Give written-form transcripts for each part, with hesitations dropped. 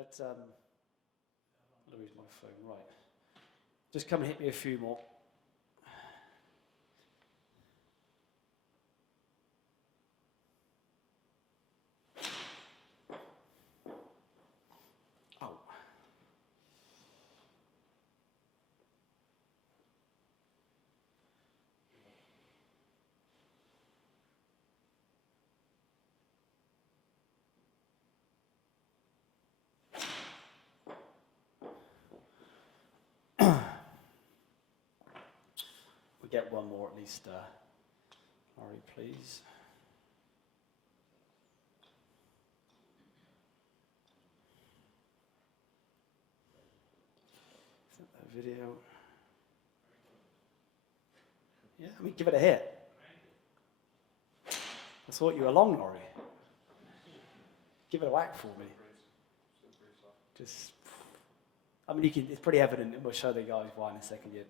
Let's lose my phone. Right. Just come and hit me a few more. Oh. We get one more at least. Laurie, please. Video. Yeah, I mean, give it a hit. I thought you were long, Laurie. Give it a whack for me. Just, I mean, it's pretty evident, and we'll show the guys why in a second. You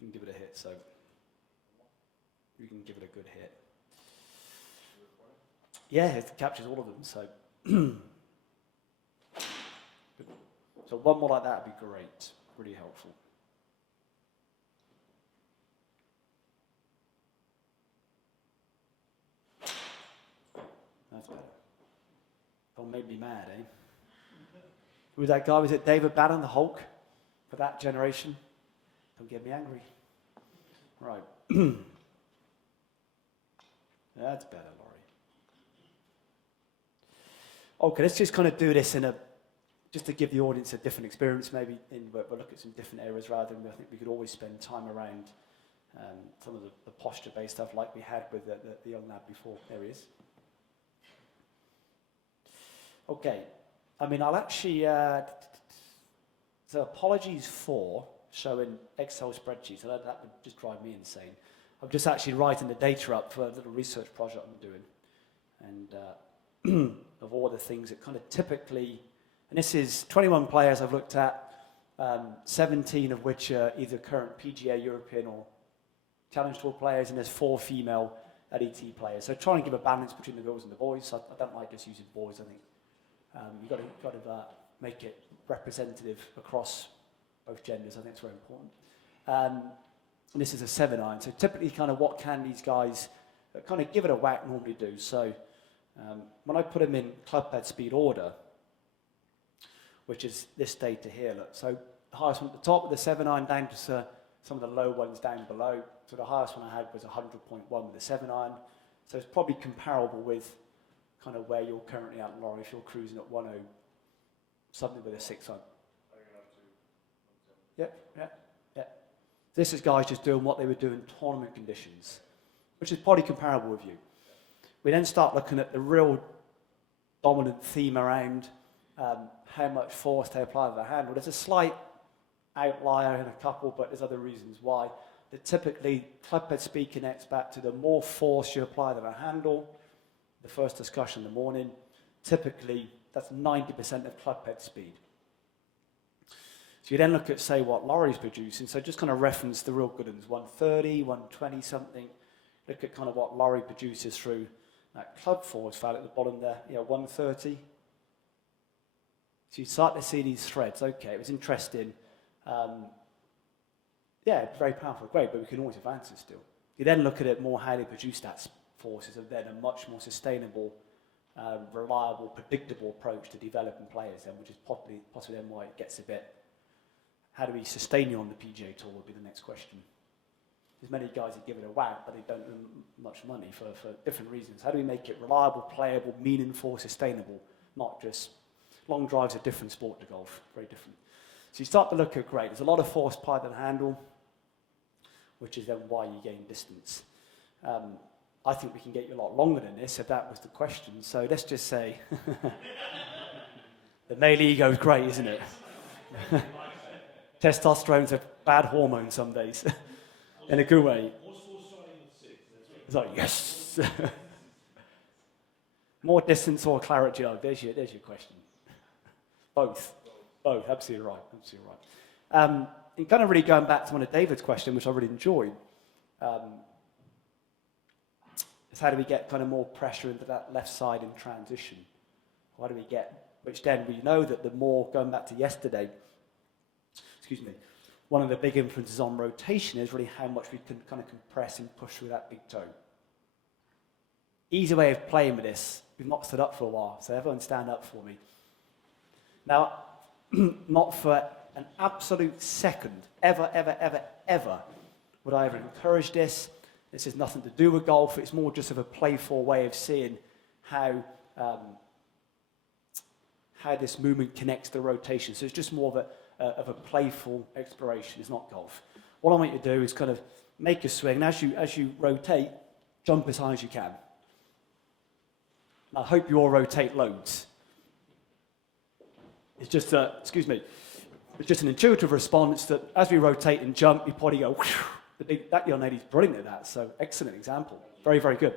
can give it a hit, so you can give it a good hit. Yeah, it captures all of them, so. So one more like that would be great, really helpful. That's better. Don't make me mad, eh? Who was that guy? Was it David Bannon, the Hulk, for that generation? Don't get me angry. Right. That's better, Laurie. Okay, let's just kind of do this just to give the audience a different experience, maybe, we'll look at some different areas rather than I think we could always spend time around some of the posture-based stuff like we had with the young lad before. There he is. Okay, I mean, I'll actually, so apologies for showing Excel spreadsheets. That would just drive me insane. I'm just actually writing the data up for a little research project I'm doing. And of all the things that kind of typically, and this is 21 players I've looked at, 17 of which are either current PGA European or Challenge Tour players, and there's 4 female LET players. So trying to give a balance between the girls and the boys. I don't like just using boys, I think. You've got to make it representative across both genders. I think it's very important. And this is a 7-iron. So typically kind of what can these guys kind of give it a whack normally do. So when I put them in club head speed order, which is this data here, look. So the highest one at the top of the 7-iron down to some of the low ones down below. So the highest one I had was 100.1 with a 7-iron. So it's probably comparable with kind of where you're currently at, Laurie, if you're cruising at 1.0, something with a 6-iron. Yeah. This is guys just doing what they would do in tournament conditions, which is probably comparable with you. We then start looking at the real dominant theme around how much force they apply to the handle. There's a slight outlier in a couple, but there's other reasons why. That typically, club head speed connects back to the more force you apply to the handle. The first discussion in the morning, typically that's 90% of club head speed. So you then look at, say, what Laurie's producing. So just kind of reference the real good ones, 130, 120 something. Look at kind of what Laurie produces through that club force value at the bottom there, 130. So you start to see these threads. Okay, it was interesting. Very powerful, great, but we can always advance it still. You then look at it more how they produce that forces, and then a much more sustainable, reliable, predictable approach to developing players then, which is possibly then why it gets a bit, how do we sustain you on the PGA Tour would be the next question. There's many guys that give it a whack, but they don't earn much money for different reasons. How do we make it reliable, playable, meaningful, sustainable, not just long drives, a different sport to golf, very different. So you start to look at, great, there's a lot of force applied to the handle, which is then why you gain distance. I think we can get you a lot longer than this if that was the question. So let's just say the male ego is great, isn't it? Testosterone's a bad hormone some days, in a good way. It's like, yes. More distance or clarity? Oh, there's your question. Both, absolutely right. And kind of really going back to one of David's questions, which I really enjoyed, is how do we get kind of more pressure into that left side in transition? How do we get which then we know that the more, going back to yesterday, one of the big influences on rotation is really how much we can kind of compress and push through that big toe. Easy way of playing with this, we've not stood up for a while, so everyone stand up for me. Now, not for an absolute second, ever would I ever encourage this. This has nothing to do with golf, it's more just of a playful way of seeing how this movement connects to rotation. So it's just more of a playful exploration, it's not golf. What I want you to do is kind of make a swing, and as you rotate, jump as high as you can. And I hope you all rotate loads. It's just it's just an intuitive response that as we rotate and jump, you probably go, whew, that young lady's brilliant at that, so excellent example. Very, very good.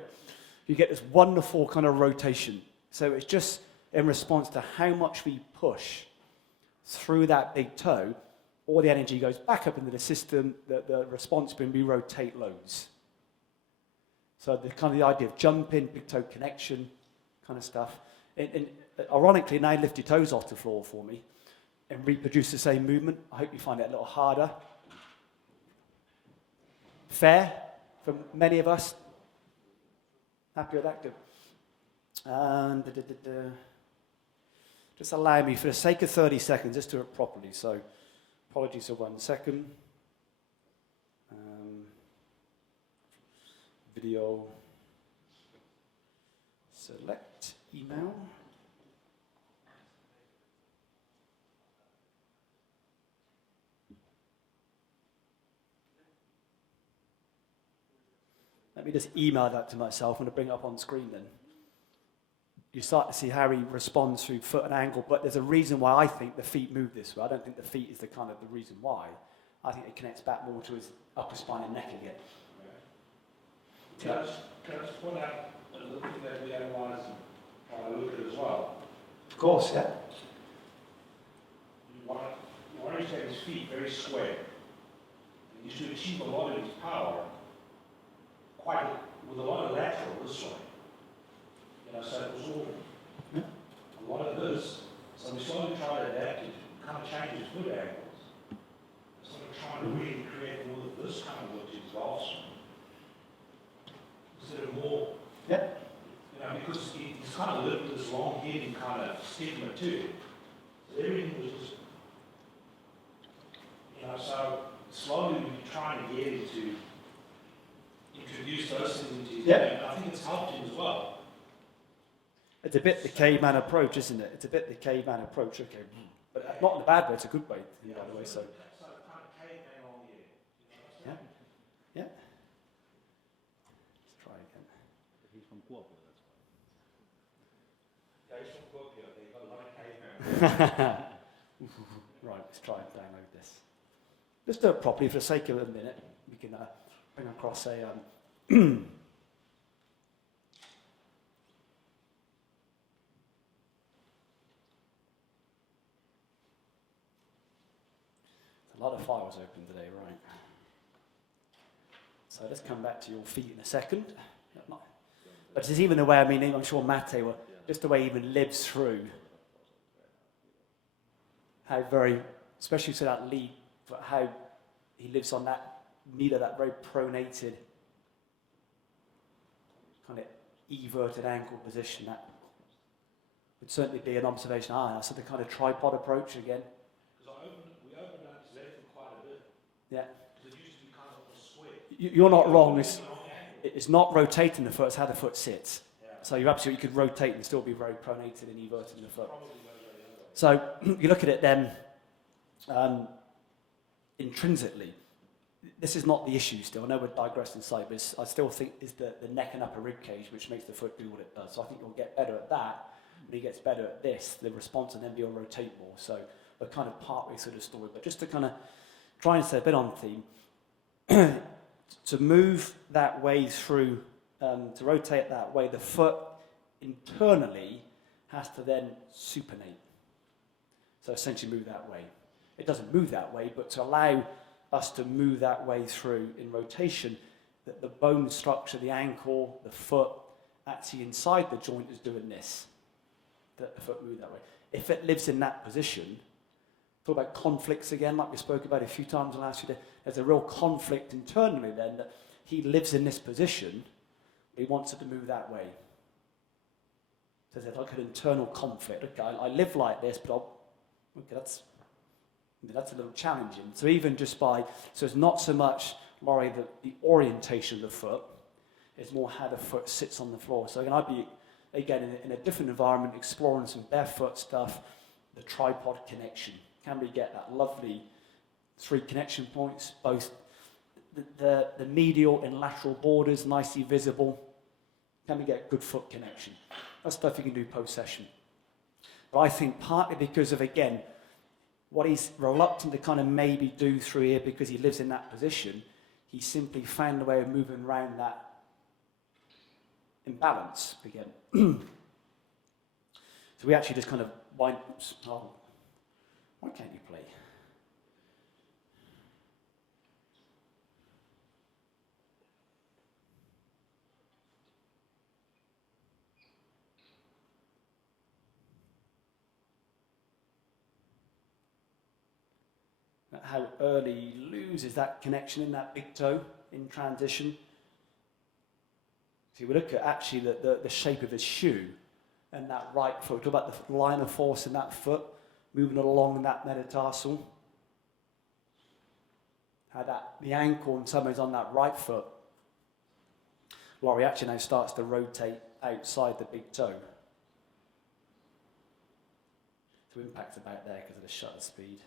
You get this wonderful kind of rotation. So it's just in response to how much we push through that big toe, all the energy goes back up into the system, the response being we rotate loads. So the kind of the idea of jumping, big toe connection kind of stuff. And ironically, now lift your toes off the floor for me and reproduce the same movement. I hope you find it a little harder. Fair for many of us. Happy with that? Good. And just allow me, for the sake of 30 seconds, just do it properly. So apologies for 1 second. Video. Select email. Let me just email that to myself. I'm going to bring it up on screen then. You start to see how he responds through foot and ankle, but there's a reason why I think the feet move this way. I don't think the feet is the reason why. I think it connects back more to his upper spine and neck again. Can I just point out a little thing that we analyse and try to look at as well? Of course, yeah. You want to have his feet very square. And you should achieve a lot of his power with a lot of lateral this way. So it was all a lot of this. So we slowly try to adapt it, kind of change his foot angles. Sort of trying to really create more of this kind of look to his golf swing. Instead of more, because he's kind of lived with this long head and kind of stigma too. So everything was just, so slowly we're trying to get him to introduce those things into his game. And I think it's helped him as well. It's a bit the caveman approach, isn't it? It's a bit the caveman approach, okay. But not in a bad way, it's a good way, by the way, so. Yeah. Yeah. Let's try again. He's from Kuopio, that's why. Yeah, he's from Kuopio, they've got a lot of caveman. Right, let's try and download this. Just do it properly for the sake of a minute. We can bring across a... A lot of files open today, right? So let's come back to your feet in a second. But it's even the way, I'm sure Mate will, just the way he even lives through how very, especially to that lead, but how he lives on that needle, that very pronated, kind of everted ankle position. That would certainly be an observation. So the kind of tripod approach again. Yeah. It used to be kind of a square. You're not wrong. It's not rotating the foot, it's how the foot sits. Yeah. So you could rotate and still be very pronated and everted in the foot. So you look at it then intrinsically. This is not the issue still. I know we're digressing slightly, but I still think it's the neck and upper rib cage which makes the foot do what it does. So I think you'll get better at that. When he gets better at this, the response and then be able to rotate more. So we're kind of partway through the story. But just to kind of try and stay a bit on theme, to move that way through, to rotate that way, the foot internally has to then supinate. So essentially move that way. It doesn't move that way, but to allow us to move that way through in rotation, that the bone structure, the ankle, the foot, actually inside the joint is doing this. the foot move that way. If it lives in that position, talk about conflicts again, like we spoke about a few times in the last few days. There's a real conflict internally then that he lives in this position, but he wants it to move that way. So there's like an internal conflict. Okay, I live like this, but that's a little challenging. So even just so it's not so much, Laurie, the orientation of the foot, it's more how the foot sits on the floor. So again, I'd be, again, in a different environment, exploring some barefoot stuff, the tripod connection. Can we get that lovely 3 connection points, both the medial and lateral borders nicely visible? Can we get good foot connection? That's stuff you can do post-session. But I think partly because of, again, what he's reluctant to kind of maybe do through here because he lives in that position, he simply found a way of moving around that imbalance again. So we actually just kind of why can't you play? How early he loses that connection in that big toe in transition. So we look at actually the shape of his shoe and that right foot. We talk about the line of force in that foot, moving along that metatarsal. How the ankle in some ways on that right foot, Laurie actually now starts to rotate outside the big toe. So impact's about there because of the shutter speed.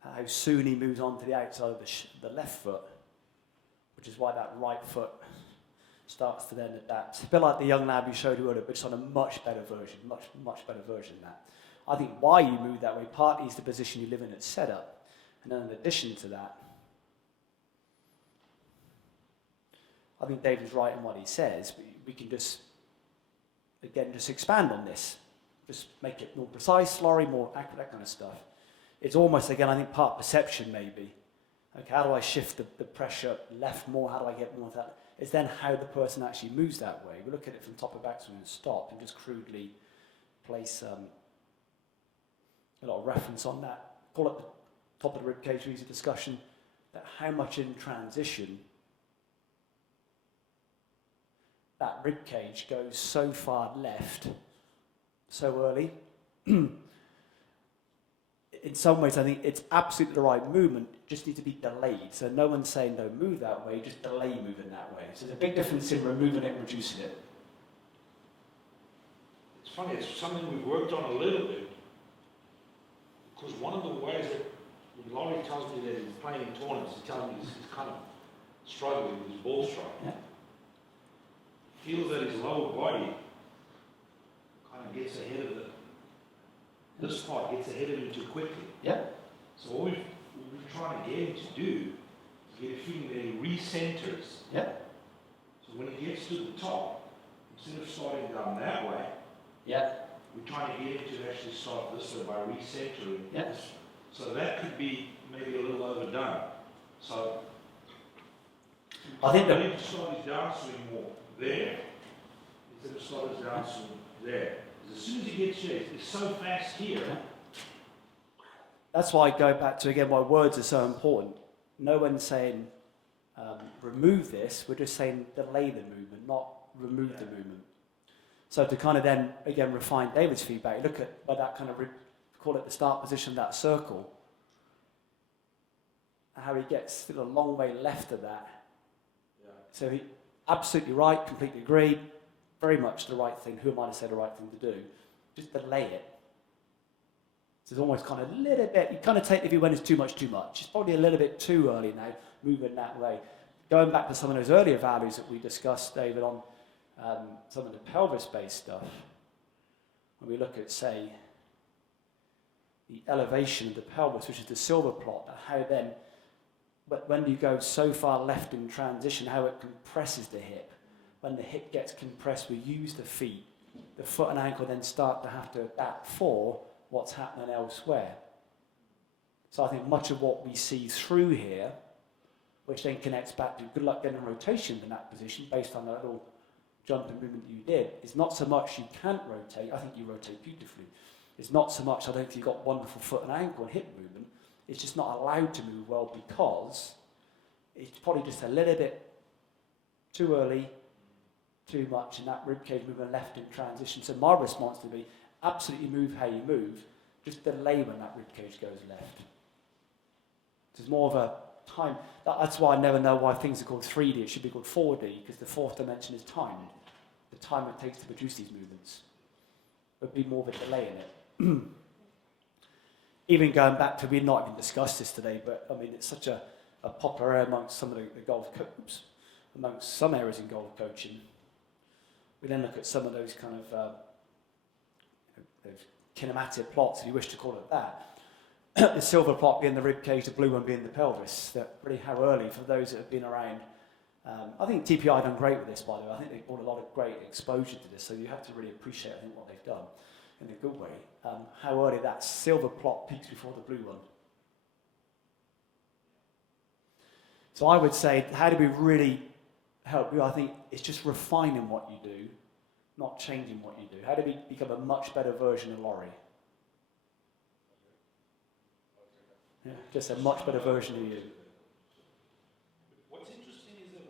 How soon he moves on to the outside of the left foot, which is why that right foot starts to then adapt. A bit like the young lad we showed you earlier, but just on a much better version, much better version than that. I think why you move that way, partly is the position you live in at setup, and then in addition to that, I think David's right in what he says, but we can just expand on this. Just make it more precise, Laurie, more accurate, that kind of stuff. It's almost, again, I think part perception maybe. Okay, how do I shift the pressure left more? How do I get more of that? It's then how the person actually moves that way. We look at it from top of backswing and stop and just crudely place a lot of reference on that. Call it the top of the rib cage for easy discussion, that how much in transition that rib cage goes so far left so early. In some ways, I think it's absolutely the right movement, just needs to be delayed. So no one's saying don't move that way, just delay moving that way. So there's a big difference in removing it and reducing it. It's funny, it's something we've worked on a little bit, because one of the ways that when Laurie tells me that he's playing in tournaments, he tells me he's kind of struggling with his ball strike. Yeah. Feels that his lower body kind of gets ahead of this part gets ahead of him too quickly. Yeah. So what we're trying to get him to do is get a feeling that he recenters. Yeah. So when he gets to the top, instead of starting down that way, Yeah. we're trying to get him to actually start this way by recentering. Yeah. So that could be maybe a little overdone. So I think I need to start his downswing more there instead of start his downswing there. As soon as he gets here, it's so fast here. That's why I go back to, again, why words are so important. No one's saying remove this, we're just saying delay the movement, not remove the movement. So to kind of then, again, refine David's feedback, look at by that kind of, call it the start position of that circle, how he gets still a long way left of that. Yeah. So he, absolutely right, completely agree. Very much the right thing. Who am I to say the right thing to do? Just delay it. So it's almost kind of a little bit, you kind of take the view when it's too much, too much. It's probably a little bit too early now, moving that way. Going back to some of those earlier values that we discussed, David, on some of the pelvis-based stuff, when we look at, say, the elevation of the pelvis, which is the silver plot, and how then, when you go so far left in transition, how it compresses the hip. When the hip gets compressed, we use the feet. The foot and ankle then start to have to adapt for what's happening elsewhere. So I think much of what we see through here, which then connects back to good luck getting rotation in that position based on a little jumping movement you did. It's not so much you can't rotate, I think you rotate beautifully. It's not so much I don't think you've got wonderful foot and ankle and hip movement, it's just not allowed to move well because it's probably just a little bit too early, too much, and that ribcage movement left in transition. So my response to be, absolutely move how you move, just delay when that ribcage goes left. There's more of a time. That's why I never know why things are called 3D. It should be called 4D, because the fourth dimension is timed. The time it takes to produce these movements. There'd be more of a delay in it. Even going back to, we've not even discussed this today, but I mean, it's such a popular area amongst some of the golf coaches, amongst some areas in golf coaching. We then look at some of those kind of those kinematic plots, if you wish to call it that. The silver plot being the rib cage, the blue one being the pelvis. That really how early, for those that have been around. I think TPI done great with this, by the way. I think they brought a lot of great exposure to this, so you have to really appreciate, I think, what they've done in a good way. How early that silver plot peaks before the blue one. So I would say, how do we really help you? I think it's just refining what you do, not changing what you do. How do we become a much better version of Laurie? Yeah, just a much better version of you. What's interesting is that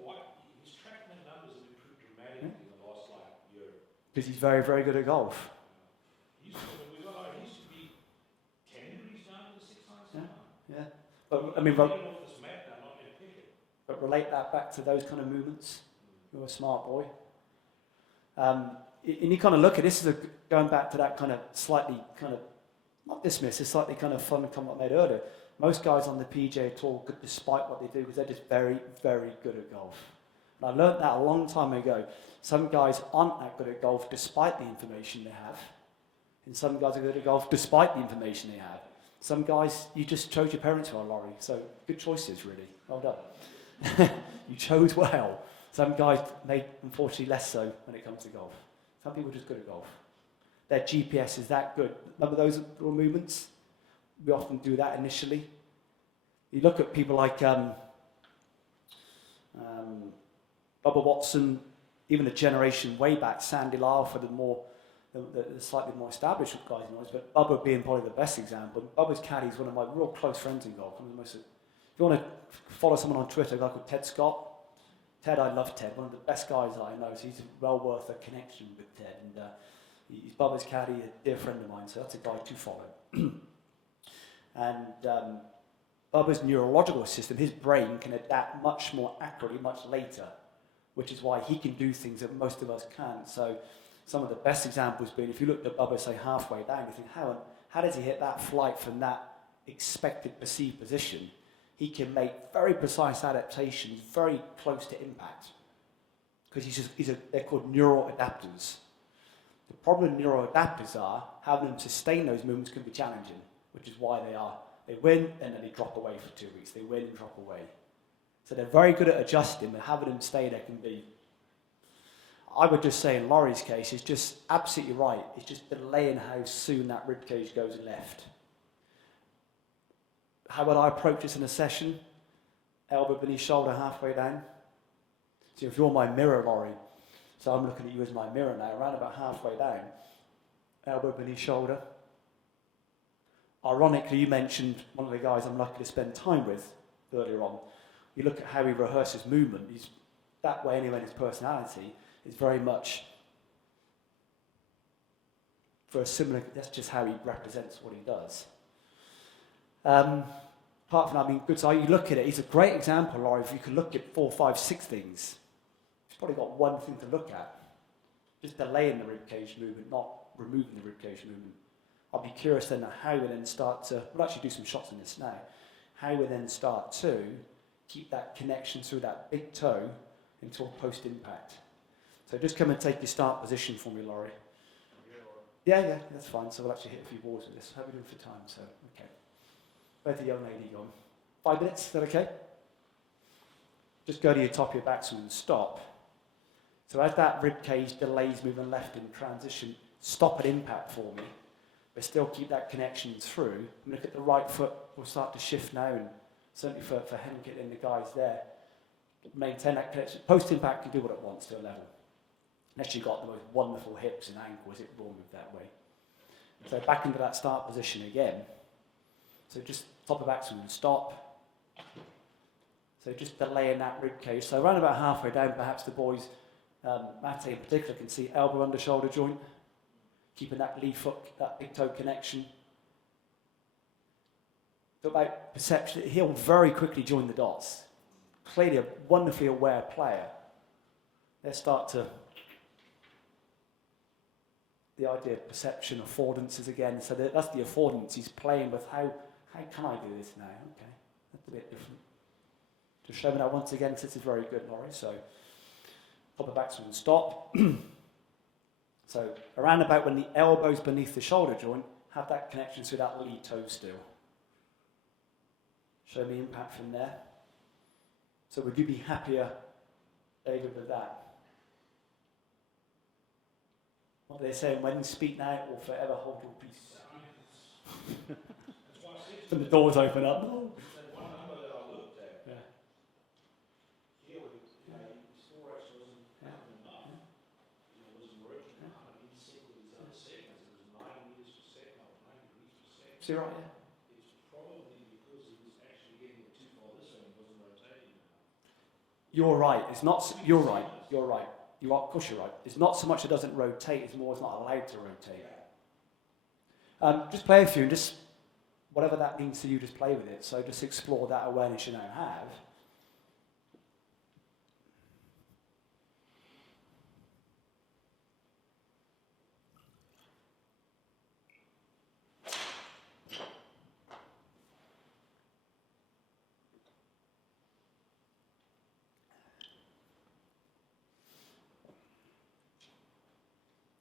his TrackMan numbers have improved dramatically in the last year. Because he's very, very good at golf. He used to be 10 degrees down to the 6 iron. Yeah. But I mean, but relate that back to those kind of movements. You're a smart boy. And you kind of look at this, going back to that kind of slightly kind of, not dismiss, it's slightly kind of fun comment I made earlier. Most guys on the PGA Tour, good despite what they do, because they're just very, very good at golf. And I learned that a long time ago. Some guys aren't that good at golf despite the information they have. And some guys are good at golf despite the information they have. Some guys, you just chose your parents well, Laurie. So good choices, really. Well done. You chose well. Some guys made, unfortunately, less so when it comes to golf. Some people are just good at golf. Their GPS is that good. Remember those little movements? We often do that initially. You look at people like Bubba Watson, even a generation way back, Sandy Lyle for the slightly more established guys in noise, but Bubba being probably the best example. Bubba's caddy is one of my real close friends in golf. If you want to follow someone on Twitter, a guy called Ted Scott. Ted, I love Ted, one of the best guys I know, so he's well worth a connection with Ted. And he's Bubba's caddy, a dear friend of mine, so that's a guy to follow. And Bubba's neurological system, his brain can adapt much more accurately, much later, which is why he can do things that most of us can't. So some of the best examples being, if you look at Bubba, say, halfway down, you think, how does he hit that flight from that expected perceived position? He can make very precise adaptations very close to impact. Because they're called neural adapters. The problem with neural adapters are, having them sustain those movements can be challenging, which is why they win and then they drop away for 2 weeks. They win and drop away. So they're very good at adjusting, but having them stay there can be. I would just say in Laurie's case, it's just absolutely right. It's just delaying how soon that ribcage goes left. How would I approach this in a session? Elbow beneath shoulder halfway down. So if you're my mirror, Laurie, so I'm looking at you as my mirror now, around about halfway down, elbow beneath shoulder. Ironically, you mentioned one of the guys I'm lucky to spend time with earlier on. You look at how he rehearses movement. He's that way anyway in his personality. Is very much for a similar, that's just how he represents what he does. Apart from that, I mean, good, so you look at it, he's a great example, Laurie, if you can look at 4, 5, 6 things. He's probably got one thing to look at. Just delaying the ribcage movement, not removing the ribcage movement. I'll be curious then how we then start to, we'll actually do some shots on this now, how we then start to keep that connection through that big toe until post-impact. So just come and take your start position for me, Laurie. Yeah, that's fine. So we'll actually hit a few balls with this. How are we doing for time? So, okay. Where's the young lady gone? 5 minutes, is that okay? Just go to your top of your backswing and stop. So as that rib cage delays moving left in transition, stop at impact for me, but still keep that connection through. And look at the right foot, will start to shift now, and certainly for Henke and the guys there, maintain that connection. Post-impact can do what it wants to a level. unless you've got the most wonderful hips and ankles, it will move that way. So back into that start position again. So just top of backswing and stop. So just delaying that rib cage. So around about halfway down, perhaps the boys, Mate in particular, can see elbow under shoulder joint, keeping that lead foot, that big toe connection. So about perception, he'll very quickly join the dots. Clearly a wonderfully aware player. Let's start to the idea of perception, affordances again. So that's the affordance. He's playing with how can I do this now? Okay, that's a bit different. Just show me that once again, this is very good, Laurie. So top of backswing and stop. So around about when the elbow's beneath the shoulder joint, have that connection to that lead toe still. Show me impact from there. So would you be happier, David, with that? What do they say? When speak now or forever hold your peace. And the doors open up. No. One number that I looked at, Yeah. here, his forex wasn't coming enough. Wasn't working. I mean, he said with his other segments, it was 9 meters per second or 9 degrees per second. See right here? It's probably because he was actually getting it too far this way and wasn't rotating. You're right. It's not. You're right. You're right. You are, of course, you're right. It's not so much it doesn't rotate; it's more it's not allowed to rotate. Just play a few, and just whatever that means to you, just play with it. So just explore that awareness you now have.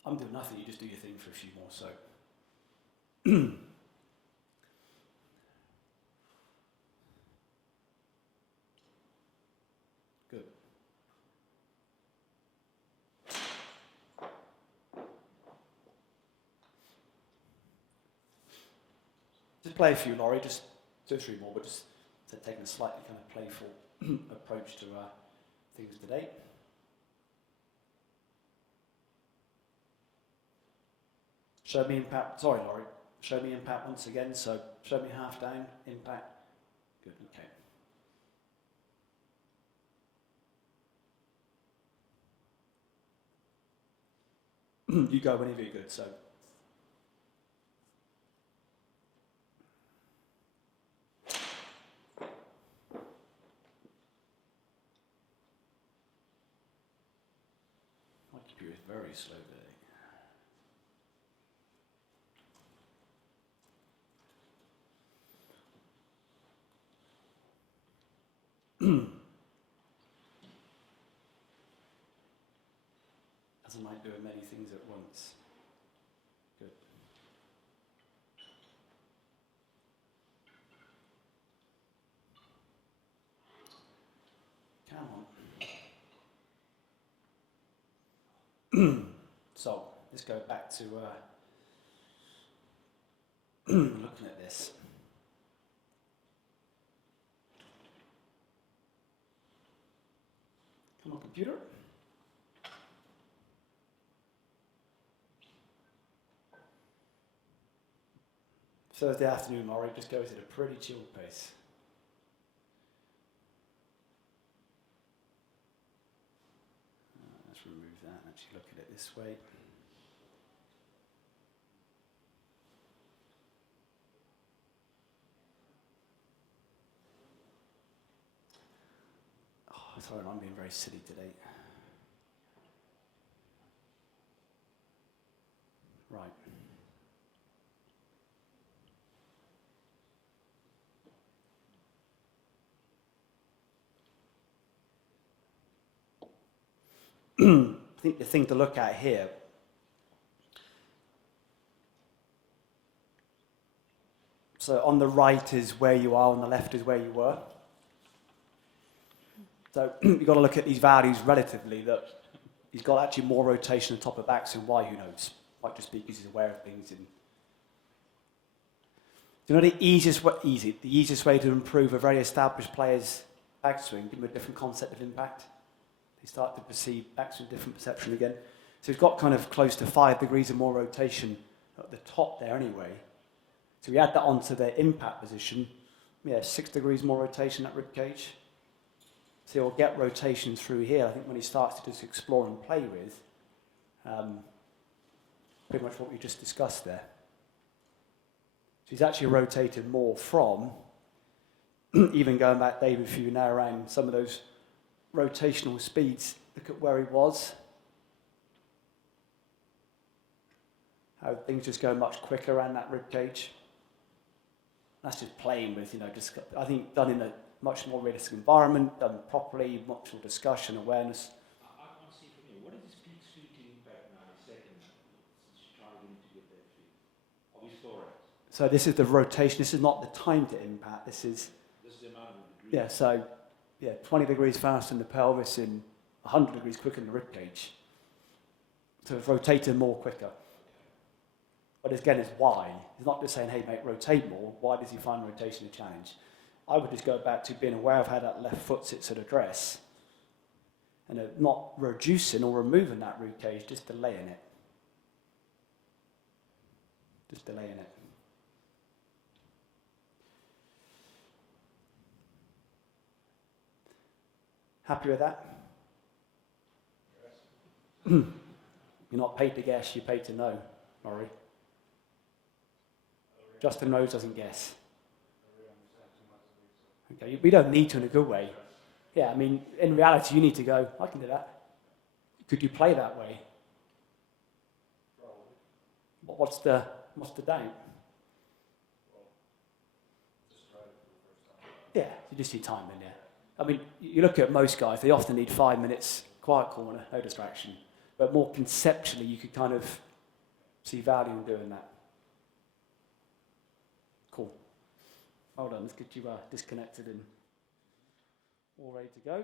I'm doing nothing, you just do your thing for a few more, so. Good. Just play a few, Laurie, just 2 or 3 more, but just taking a slightly kind of playful approach to things today. Show me impact, sorry Laurie, show me impact once again, so show me half down, impact, good, okay. You go whenever you're good, so. My computer is very slow today. As I might do many things at once. Good. Come on. So, let's go back to looking at this. Come on, computer. Thursday afternoon, Laurie, just goes at a pretty chilled pace. Let's remove that and actually look at it this way. Oh, sorry, I'm being very silly today. Right. I think the thing to look at here, so on the right is where you are, on the left is where you were. So you've got to look at these values relatively, that he's got actually more rotation on top of backswing. Why, who knows? Might just be because he's aware of things. You know the easiest way to improve a very established player's backswing, give him a different concept of impact. They start to perceive backswing different perception again. So we've got kind of close to 5 degrees of more rotation at the top there anyway. So we add that onto the impact position, 6 degrees more rotation at rib cage. So he'll get rotation through here, I think, when he starts to just explore and play with. Pretty much what we just discussed there. So he's actually rotated more from, even going back, David, for you now around some of those rotational speeds. Look at where he was. How things just go much quicker around that rib cage. That's just playing with, just, I think, done in a much more realistic environment, done properly, much more discussion, awareness. I can't see from here. What is this peak sweep to impact now in second, since you're trying to get that feed? Are we still right? So this is the rotation. This is not the time to impact. This is the amount of degrees. Yeah, so 20 degrees faster in the pelvis and 100 degrees quicker in the rib cage. So it's rotating more quicker. But again, it's why. It's not just saying, hey, mate, rotate more. Why does he find rotation a challenge? I would just go back to being aware of how that left foot sits at address and not reducing or removing that rib cage, just delaying it. Just delaying it. Happy with that? Yes. You're not paid to guess, you're paid to know, Laurie. Justin Rose doesn't guess. Okay, we don't need to in a good way. Yeah, I mean, in reality, you need to go, I can do that. Could you play that way? What's the doubt? Yeah, you just need time in there. I mean, you look at most guys, they often need 5 minutes, quiet corner, no distraction. But more conceptually, you could kind of see value in doing that. Cool. Hold on, let's get you disconnected and all ready to go.